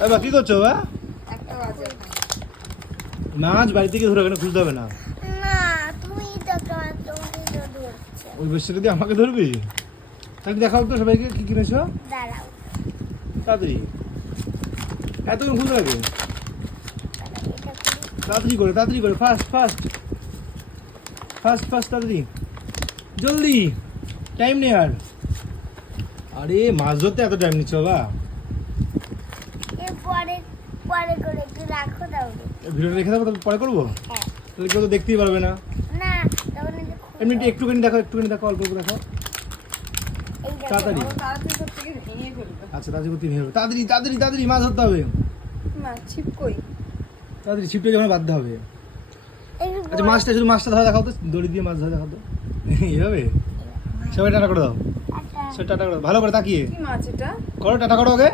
বাবা কি করছো বা? একটা বাজে মাছ বাড়ি থেকে ধরে এখানে খুলতে হবে না। না তুমি দেখো তুমি তো ধরছো। ওই বসে দিয়ে আমাকে ধরবি? তাহলে দেখাও তো সবাইকে কি কিনেছো দাঁড়াও তাড়াতাড়ি। এতক্ষণ খুলতে হবে এটা করি। তাড়াতাড়ি করে ফাস্ট ফাস্ট ফাস্ট ফাস্ট তাড়াতাড়ি জলদি, টাইম নেই আর। আরে মাছ ধরতে এত টাইম নিচ্ছ বাবা? পরে পরে করে একটু রাখো দাও। ভিডিওটা রেখে দেবো, তারপর পরে করবো। হ্যাঁ তাহলে কেউ তো দেখতেই পারবে না। না তখন এই যে এমনি একটুখানি দেখো অল্প করে দেখো। এই দেখো। তাড়াতাড়ি। ও তাড়াতাড়ি সব থেকে ভেঙে ফেলবে আচ্ছা তাড়াতাড়ি করতে হবে, তাড়াতাড়ি মাছ ধরতে হবে। মা ছিপ কই তাড়াতাড়ি ছিপটা যখন বাঁধতে হবে। এই যে আচ্ছা মাছটা ধরা দেখাও তো, দড়ি দিয়ে মাছ ধরা দেখাও তো। এইভাবে সবাই টাটা করে দাও, আচ্ছা সে টাটা করে দাও, ভালো করে তাকিয়ে কি মাছ এটা করো, টাটা করো ওকে।